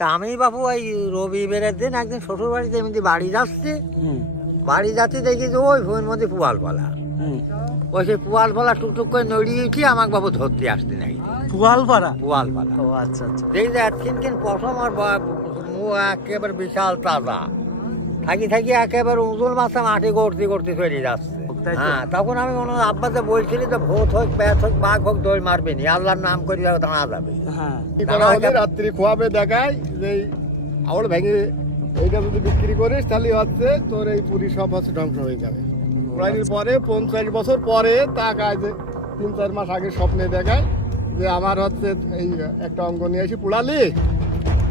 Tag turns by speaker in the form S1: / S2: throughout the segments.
S1: তা আমি বাবু ওই রবিবারের দিন একদিন শ্বশুর বাড়িতে এমনি বাড়ি যাচ্ছি। বাড়ি যাচ্ছি দেখি যে ওই ভুঁয়ের মধ্যে পুয়াল পালা ওই সেই পুয়াল পালা টুকটুক করে নড়িয়ে উঠি আমাকে বাবু ধরতে আসতে নাই
S2: পুয়ালপাড়া?
S1: পুয়াল পালা
S2: ও আচ্ছা আচ্ছা।
S1: দেখি যে একদিন কিন প্রথম আর একেবারে বিশাল তাজা। থাকি থাকি একেবারে উজুল মাথা মাটি করতে করতে চলে যাচ্ছে? হ্যাঁ তখন আমি মনে হয় আব্বাতে বলছিলি যে ভূত হোক প্যাচ হোক বাঘ হোক দই মারবে নি। আল্লাহর নাম করি দাঁড়া যাবে।
S2: হ্যাঁ।
S3: রাত্রি খোয়াবে দেখায় যে এই ভেঙে এইটা যদি বিক্রি করিস তাহলে হচ্ছে তোর এই পুরি সব হচ্ছে ধ্বংস হয়ে যাবে। প্রাণীর পরে পঞ্চাশ বছর পরে তা কাজ তিন চার মাস আগে স্বপ্নে দেখায় যে আমার হচ্ছে এই একটা অঙ্গ নিয়ে এসে পুড়ালি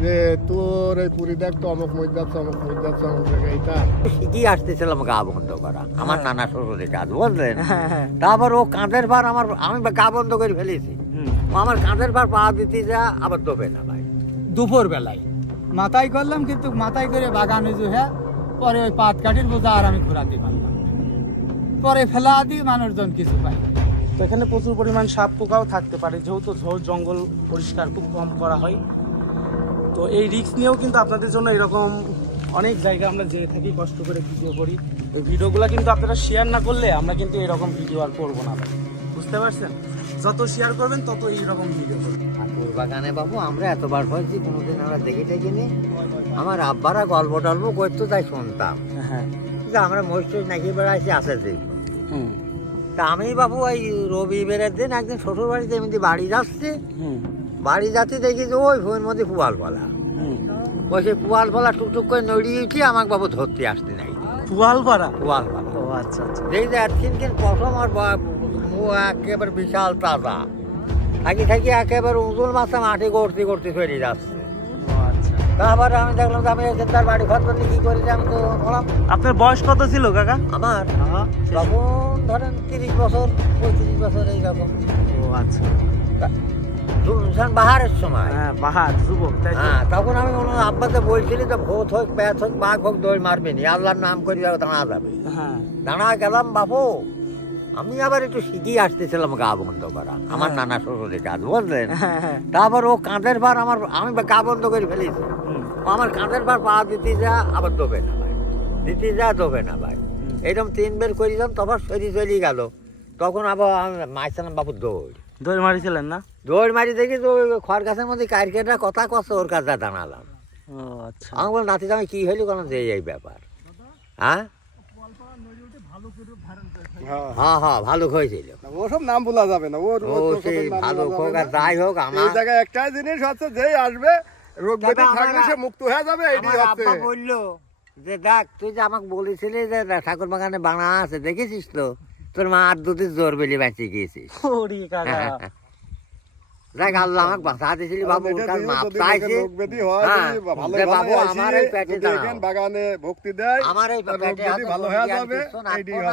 S3: যে তোর এই পুরী দেখ তো অমুক মজ যাচ্ছে অমুক মজ যাচ্ছে অমুক জায়গায় এইটা
S1: শিখি আসতেছিলাম গা বন্ধ করা। আমার নানা শ্বশুরের কাজ বুঝলেন?
S2: হ্যাঁ হ্যাঁ
S1: তারপর ও কাঁধের ভার আমার আমি গা বন্ধ করে ফেলেছি। ও আমার কাঁধের ভার পা দিতে যা আবার দোবে না ভাই।
S4: দুপুর বেলায় মাথায় করলাম কিন্তু মাথায় করে বাগানে যে হ্যাঁ? পরে ওই পাত কাঠির বোঝা আর আমি ঘোরাতে পারলাম পরে ফেলা দিই মানুষজন কিছু পাই
S2: তো এখানে প্রচুর পরিমাণ সাপ পোকাও থাকতে পারে যেহেতু ঝোড় জঙ্গল পরিষ্কার খুব কম করা হয়। তো এই রিস্ক নিয়েও কিন্তু আপনাদের জন্য এরকম অনেক জায়গা আমরা যেয়ে থাকি কষ্ট করে ভিডিও করি। এই ভিডিওগুলো কিন্তু আপনারা শেয়ার না করলে আমরা কিন্তু এরকম ভিডিও আর করব না। বুঝতে পারছেন? যত শেয়ার করবেন তত এইরকম ভিডিও করবেন।
S1: ঠাকুর বাগানে বাবু আমরা এতবার হয়েছি কোনোদিন আমরা দেখে টেকিনি আমার আব্বারা গল্প টল্প করতো তাই শুনতাম।
S2: হ্যাঁ।
S1: যে আমরা মহিষ নাকি বেড়াইছি আসে দেখব
S2: হুম।
S1: তা আমি বাবু ওই রবিবারের দিন একদিন শ্বশুর বাড়িতে এমনি বাড়ি যাচ্ছি।
S2: হুম।
S1: বাড়ি যাচ্ছি দেখি যে ওই ভুয়ের মধ্যে পুয়াল পালা ওই সেই পুয়াল পালা টুকটুক করে নড়িয়ে উঠি আমাকে বাবু ধরতে আসতে নাই।
S2: পুয়ালপাড়া
S1: পুয়াল পালা
S2: ও আচ্ছা আচ্ছা।
S1: দেখি যে একদিন কিন প্রথম আর বা- একেবারে বিশাল তাজা। থাকি থাকি একেবারে উজুল মাথা মাটি করতে করতে চলে যাচ্ছে।
S2: ও আচ্ছা।
S1: তারপরে আমি দেখলাম যে আমি এখানকার বাড়ি ঘর করলে কি করি আমি তো বললাম
S2: আপনার বয়স কত ছিল কাকা?
S1: আমার? তখন ধরেন তিরিশ বছর পঁয়ত্রিশ বছর এইরকম।
S2: ও আচ্ছা।
S1: বাহারের সময়।
S2: হ্যাঁ বাহার যুবক তাই তো?
S1: হ্যাঁ তখন আমি হয় আব্বাতে বলছিলি যে ভূত হোক প্যাচ হোক বাঘ হোক দই মারবে নি। আল্লাহর নাম করি দাঁড়া যাবে।
S2: হ্যাঁ।
S1: দাঁড়া গেলাম বাবু। আমি আবার একটু শিখিয়ে আসতেছিলাম গা বন্ধ করা। আমার নানা শ্বশুরের কাজ বুঝলেন?
S2: হ্যাঁ হ্যাঁ
S1: তারপর ও কাঁধের ভার আমার আমি গা বন্ধ করে ফেলেছি।
S2: হুম,
S1: ও আমার কাঁধের ভার পা দিতে যা আবার দোবে না ভাই। দিতে যা দোবে না ভাই। এরকম তিন বের করিলাম তখন সরি চলে গেল। তখন আবার আমি মাইছিলাম বাবু দৌড়।
S2: দই মারিছিলেন না?
S1: দৌড় মারি দেখি তো খড় গাছের মধ্যে কারকেটা কথা কষ্ট ওর কাছে দাঁড়ালাম।
S2: ও আচ্ছা।
S1: আমি বললাম নাতি আমি কি হইলি? কোনো যে এই ব্যাপার। হ্যাঁ?
S3: হ্যাঁ
S1: হ্যাঁ হ্যাঁ ভালো হয়েছিল
S3: ওসব নাম বলা যাবে না ওর
S1: ও সেই ভালো হোক আর যাই হোক আমার
S3: জায়গায় একটাই জিনিস হচ্ছে যেই আসবে রোগ ব্যাধি থাকলে সে মুক্ত হয়ে যাবে এটাই হচ্ছে।
S1: বলল যে দেখ তুই যে আমাকে বলেছিলি যে ঠাকুর বাগানে বানা আছে দেখেছিস তো? তোর মা আর দুটি জোর বেলি বেঁচে গিয়েছিস
S2: ওরে কাকা।
S1: দেখ আল্লাহ আমাকে বাঁচা দিয়েছিলি বাবু মাপ চাইছে
S3: রোগ ব্যাধি হয়,
S1: যে বাবু আমার এই পেটে।
S3: এখান বাগানে ভক্তি দেয়
S1: আমার এই পেটে
S3: ভালো হয়ে যাবে
S1: না,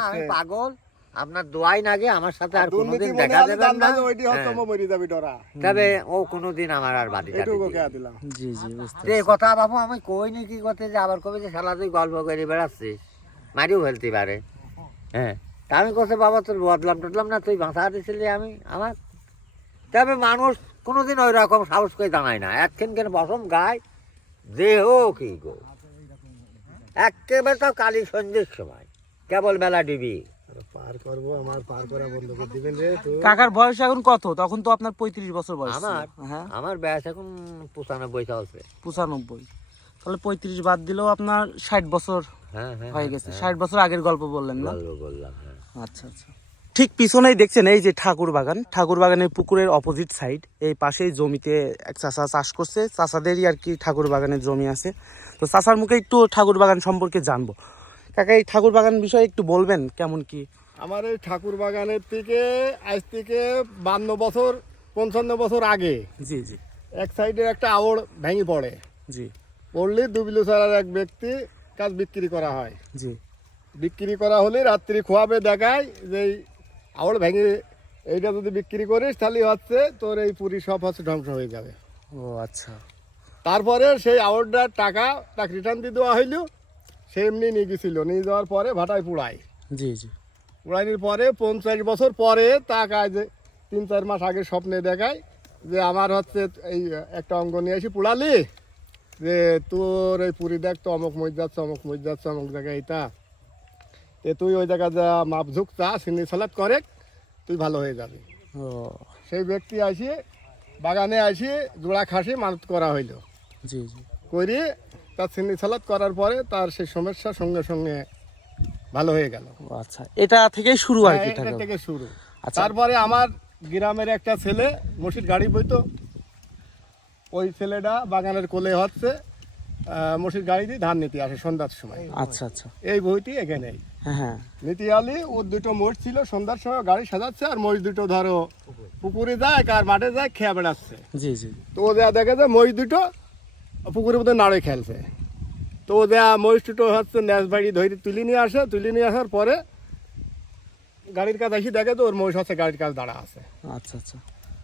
S1: আমি পাগল আপনার দোয়াই নাগে আমার সাথে আর কোনোদিন দেখা দেবেন না।
S3: ওইটি
S1: হ্যাঁ।
S3: মরে যাবি ডরা।
S1: তবে ও কোনোদিন আমার আর বাড়ি
S3: এটুকু কে দিলাম।
S2: জি জি বুঝতে
S1: এই কথা বাবু আমি কইনি কি করতে যে আবার কবে যে শালা তুই গল্প করে বেড়াচ্ছিস? মারিও ফেলতে পারে। হ্যাঁ। তা আমি কোথাও বাবা তোর বদলাম টদলাম না তুই বাঁচা দিছিলি আমি আমার? তবে মানুষ কোনোদিন ওই রকম সাহস করে দাঁড়ায় না। একখান কেন বসম গায় হোক কি গো। একেবারে তো কালী সন্ধ্যের সময় কেবল বেলা ডিবি
S3: পার করব আমার পার করা বন্ধ করে দিবেন রে
S2: কাকার বয়স এখন কত? তখন তো আপনার পঁয়ত্রিশ বছর বয়স।
S1: আমার?
S2: হ্যাঁ।
S1: আমার বয়স এখন পঁচানব্বই চলছে।
S2: পঁচানব্বই। তাহলে পঁয়ত্রিশ বাদ দিলেও আপনার ষাট বছর
S1: হ্যাঁ হ্যাঁ
S2: হয়ে গেছে। ষাট বছর আগের গল্প বললেন না?
S1: গল্প বললাম হ্যাঁ।
S2: আচ্ছা আচ্ছা। ঠিক পিছনেই দেখছেন এই যে ঠাকুর বাগান। ঠাকুর বাগানের পুকুরের অপোজিট সাইড এই পাশেই জমিতে এক চাষা চাষ করছে। চাষাদেরই আর কি ঠাকুর বাগানের জমি আছে। তো চাষার মুখে একটু ঠাকুর বাগান সম্পর্কে জানব। কাকা এই ঠাকুর বাগান বিষয়ে একটু বলবেন কেমন কি?
S3: আমার এই ঠাকুর বাগানের থেকে আজ থেকে বান্ন বছর পঞ্চান্ন বছর আগে
S2: জি জি।
S3: এক সাইডে একটা আওড় ভেঙে পড়ে।
S2: জি।
S3: পড়লে দুবিলু ছাড়ার এক ব্যক্তি কাজ বিক্রি করা হয়।
S2: জি।
S3: বিক্রি করা হলে রাত্রি খোয়াবে দেখায় যে আওড় ভেঙে এইটা যদি বিক্রি করিস তাহলে হচ্ছে তোর এই পুরী সব হচ্ছে ধ্বংস হয়ে যাবে।
S2: ও আচ্ছা।
S3: তারপরে সেই আওড়টার টাকা তাকে রিটার্ন দিয়ে দেওয়া হইল সে এমনি নিয়ে গেছিল। নিয়ে যাওয়ার পরে ভাটায় পুড়ায়।
S2: জি জি।
S3: পুরানির পরে পঞ্চাশ বছর পরে তা যে তিন চার মাস আগে স্বপ্নে দেখায় যে আমার হচ্ছে এই একটা অঙ্গ নিয়ে এসে পুড়ালি যে তোর এই পুরী দেখ তো অমুক মজ যাচ্ছে অমুক মজ যাচ্ছে অমুক জায়গায় এটা তে তুই ওই জায়গায় যা মাপ ঝুঁক চা সিন্নি সালাদ করে তুই ভালো হয়ে যাবি।
S2: ও।
S3: সেই ব্যক্তি আসি বাগানে আসি জোড়া খাসি মানত করা হইল।
S2: জি জি।
S3: করি তার সিন্নি সালাদ করার পরে তার সেই সমস্যা সঙ্গে সঙ্গে ভালো হয়ে গেল।
S2: আচ্ছা এটা থেকেই শুরু আর কি
S3: হ্যাঁ, এটা থেকে শুরু।
S2: আচ্ছা।
S3: তারপরে আমার গ্রামের একটা ছেলে মসির গাড়ি বইতো। ওই ছেলেটা বাগানের কোলে হচ্ছে মসির গাড়ি দিয়ে ধান নিতে আসে সন্ধ্যার সময়।
S2: আচ্ছা আচ্ছা।
S3: এই বইটি এখানে
S2: হ্যাঁ হ্যাঁ।
S3: নীতি আলি ওর দুটো মোষ ছিল সন্ধ্যার সময় গাড়ি সাজাচ্ছে আর মোষ দুটো ধরো পুকুরে যায় আর মাঠে যায় খেয়া বেড়াচ্ছে।
S2: জি জি।
S3: তো ও যা দেখে যে মহিষ দুটো পুকুরের মধ্যে নাড়ে খেলছে। তো ও যা মহিষ দুটো হচ্ছে ন্যাস বাড়ি ধরে তুলে নিয়ে আসে তুলে নিয়ে আসার পরে গাড়ির কাজ আসি দেখে তো ওর মহিষ হচ্ছে গাড়ির কাজ দাঁড়া আছে।
S2: আচ্ছা আচ্ছা।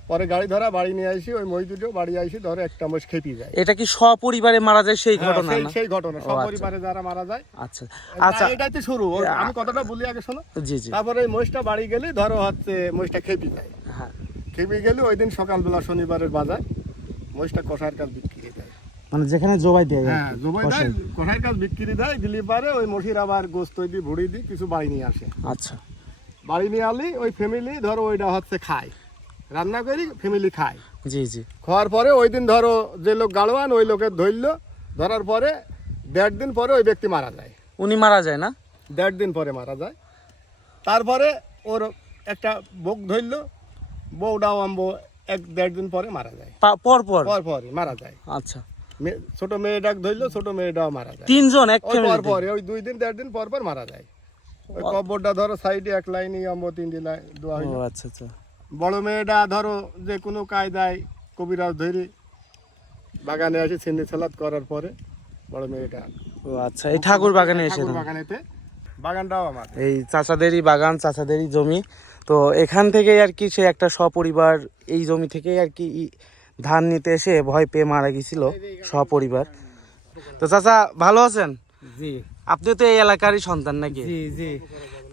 S3: পরে গাড়ি ধরা বাড়ি নিয়ে আসি ওই মহিষ দুটো বাড়ি আসি ধরে একটা মহিষ খেপি যায়।
S2: এটা কি সপরিবারে মারা যায় সেই
S3: হ্যাঁ,
S2: ঘটনা
S3: সেই-
S2: না?
S3: সেই ঘটনা সব
S2: আচ্ছা।
S3: যারা মারা যায়।
S2: আচ্ছা আচ্ছা।
S3: এটাই তো শুরু। আমি কথাটা বলি আগে শোনো।
S2: জি জি।
S3: তারপরে এই মহিষটা বাড়ি গেলে ধরো হচ্ছে মহিষটা খেপি যায়।
S2: হ্যাঁ।
S3: খেপি গেলে ওই দিন সকালবেলা শনিবারের বাজার মহিষটা কষায়ের কাজ বিক্রি দেয়।
S2: মানে যেখানে জবাই দেয়
S3: হ্যাঁ জবাই দেয় কষাইয়ের কাজ বিক্রি দেয় দিলি পারে ওই মসির আবার গোস্ত দিয়ে ভুড়ি দিয়ে কিছু বাড়ি নিয়ে আসে।
S2: আচ্ছা।
S3: বাড়ি নিয়ে আলি ওই ফ্যামিলি ধরো ওইটা হচ্ছে খায়। রান্না করি ফ্যামিলি খায়।
S2: জি জি।
S3: খাওয়ার পরে ওই দিন ধরো যে লোক গাড়োয়ান ওই লোকের ধরলো ধরার পরে দেড় দিন পরে ওই ব্যক্তি মারা যায়।
S2: উনি মারা যায় না?
S3: দেড় দিন পরে মারা যায়। তারপরে ওর একটা বউক ধরলো বউটাও আম্বো এক দেড় দিন পরে মারা যায়।
S2: পর পর?
S3: পর পরই মারা যায়।
S2: আচ্ছা।
S3: ছোট মেয়েটাকে ধরলো ছোট মেয়েটাও মারা যায়।
S2: তিনজন এক
S3: পর পরে ওই দুই দিন দেড় দিন পর পর মারা যায়। ওই কবরটা ধরো সাইডে এক লাইনই আম্বো তিনটি লাইন দেওয়া
S2: ও
S3: হইল।
S2: আচ্ছা আচ্ছা।
S3: বড় মেয়েটা ধরো যে কোনো কায়দায় কবিরাজ ধরি বাগানে আসে সিন্নি সালাদ করার পরে বড় মেয়েটা
S2: ও আচ্ছা এই ঠাকুর বাগানে এসে
S3: ঠাকুর বাগানেতে বাগানটাও আমার।
S2: এই চাচাদেরই বাগান চাচাদেরই জমি। তো এখান থেকেই আর কি সে একটা সপরিবার এই জমি থেকেই আর কি ধান নিতে এসে ভয় পেয়ে মারা গেছিল সপরিবার। তো চাচা ভালো আছেন?
S4: জি।
S2: আপনি তো এই এলাকারই সন্তান নাকি?
S4: জি জি।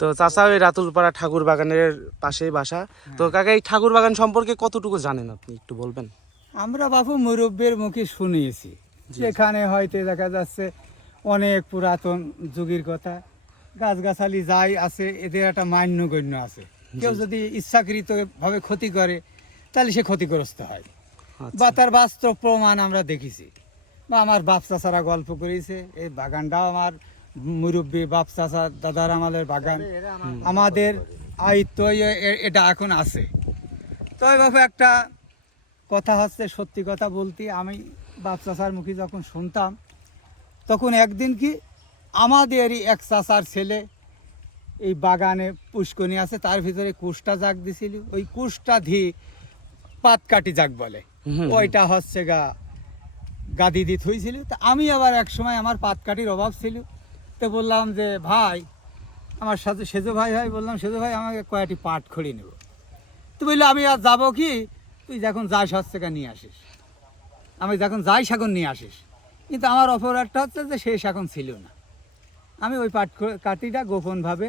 S2: তো চাচা ওই রাতুলপাড়া ঠাকুর বাগানের পাশেই বাসা। তো কাকা এই ঠাকুর বাগান সম্পর্কে কতটুকু জানেন আপনি? একটু বলবেন।
S4: আমরা বাপু মুরব্বের মুখে শুনিয়েছি। সেখানে হয়তো দেখা যাচ্ছে অনেক পুরাতন যুগের কথা। গাছগাছালি যাই আছে এদের একটা মান্যগণ্য আছে। কেউ যদি ইচ্ছাকৃত ভাবে ক্ষতি করে তাহলে সে ক্ষতিগ্রস্ত হয়।
S2: আচ্ছা।
S4: বা তার বাস্তব প্রমাণ আমরা দেখেছি। বা আমার বাপ চাচারা গল্প করেছে এই বাগানটাও আমার মুরব্বী বাপ চাচা দাদার আমাদের বাগান। আমাদের আয়ত্ত এটা এখন আছে। তো বাবু একটা কথা হচ্ছে সত্যি কথা বলতে আমি বাপ চাচার মুখে যখন শুনতাম তখন একদিন কি আমাদেরই এক চাচার ছেলে এই বাগানে পুষ্কনি আছে তার ভিতরে কুষ্টা জাগ দিছিল। ওই কুষ্টা ধি পাতকাটি জাগ বলে। ওইটা হচ্ছে গা গাদি দিত হয়েছিল তা আমি আবার এক সময় আমার পাতকাঠির অভাব ছিল। তো বললাম যে, ভাই, আমার সাথে সেজো ভাই হয়, বললাম, সেজো ভাই, আমাকে কয়েকটি পাট খড়ি নেব। তো বলল, আমি আর যাব কি? তুই যখন যাস গা নিয়ে আসিস, আমি যখন যাই সেখন নিয়ে আসিস। কিন্তু আমার অপরাধটা হচ্ছে যে শেষ এখন ছিল না। আমি ওই পাট কাঠিটা গোপনভাবে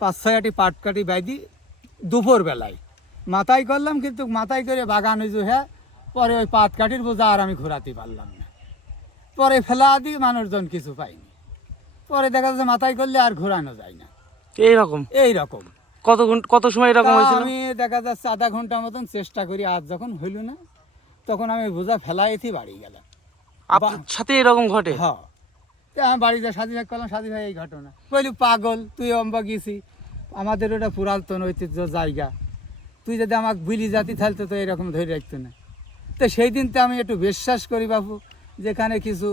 S4: পাঁচ ছয়টি পাট কাঠি বাইদি দুপুর বেলায় মাথায় করলাম, কিন্তু মাথায় করে বাগান হয়েছে হ্যাঁ পরে ওই পাট কাঠির বোঝা আর আমি ঘোরাতে পারলাম না। পরে ফেলা দিয়ে মানুষজন কিছু পাইনি পরে দেখা যাচ্ছে মাথায় করলে আর ঘোরানো যায় না।
S2: এইরকম?
S4: এই রকম
S2: কত ঘণ্টা কত সময় এরকম হয়েছিল?
S4: আমি দেখা যাচ্ছে আধা ঘণ্টা মতন চেষ্টা করি আজ যখন হইল না তখন আমি বোঝা ফেলাইতেই বাড়ি গেলাম।
S2: আপনার সাথে এরকম ঘটে?
S4: হ্যাঁ। আমি বাড়িতে সাথী ভাই করলাম সাথী ভাই এই ঘটনা। বলি পাগল তুই অম্বা গেছি। আমাদের ওটা পুরাতন ঐতিহ্য জায়গা। তুই যদি আমাকে বিলি জাতি থালতে তো এরকম ধরে রাখতো না। তো সেই দিন তো আমি একটু বিশ্বাস করি বাবু যেখানে কিছু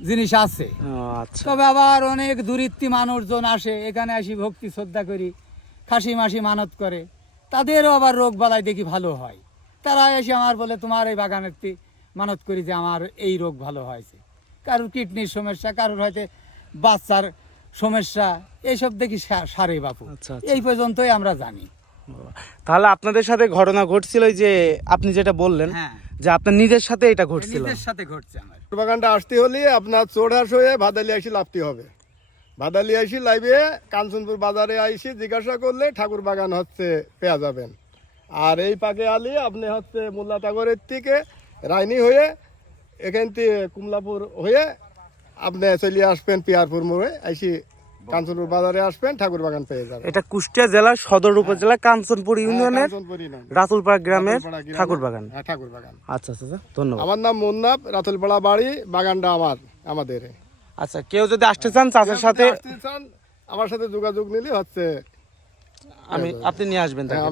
S4: জিনিস আছে।
S2: আচ্ছা।
S4: তবে আবার অনেক দূরিত্বী মানুষজন আসে এখানে আসি ভক্তি শ্রদ্ধা করি খাসি মাসি মানত করে। তাদেরও আবার রোগ বালাই দেখি ভালো হয়। তারা এসে আমার বলে তোমার এই বাগানের মানত করি যে আমার এই রোগ ভালো হয়েছে। কারোর কিডনির সমস্যা কারোর হয়তো বাচ্চার সমস্যা এইসব দেখি সারে বাপু।
S2: আচ্ছা, আচ্ছা।
S4: এই পর্যন্তই আমরা জানি।
S2: তাহলে আপনাদের সাথে ঘটনা ঘটছিল যে আপনি যেটা বললেন
S4: হ্যাঁ।
S2: যে আপনার নিজের সাথে এটা ঘটছিল।
S4: নিজের সাথে ঘটছে আমার।
S3: বাগানটা আসতে হলে আপনার চোড়াস হয়ে ভাদালি আসি লাভতে হবে। ভাদালি আসি লাইবে কাঞ্চনপুর বাজারে আইসি জিজ্ঞাসা করলে ঠাকুর বাগান হচ্ছে পেয়া যাবেন। আর এই পাকে আলি আপনি হচ্ছে মোল্লা টাগরের থেকে রাইনি হয়ে এখান থেকে কুমলাপুর হয়ে আপনি চলে আসবেন পিয়ারপুর মোড়ে আইসি কাঞ্চনপুর বাজারে আসবেন ঠাকুর বাগান পেয়ে যাবেন।
S2: এটা কুষ্টিয়া জেলা সদর উপজেলা কাঞ্চনপুর ইউনিয়নের রাতুলপাড়া গ্রামের
S3: গ্রামে-
S2: ঠাকুর বাগান
S3: হ্যাঁ ঠাকুর বাগান
S2: আচ্ছা আচ্ছা আচ্ছা, ধন্যবাদ।
S3: আমার নাম মুন্নাব রাতুলপাড়া বাড়ি বাগানটা আমার আমাদের।
S2: আচ্ছা কেউ যদি আসতে চান চাষের সাথে
S3: আসতে চান, আমার সাথে যোগাযোগ নিলে হচ্ছে
S2: আমি আপনি নিয়ে আসবেন
S3: হ্যাঁ,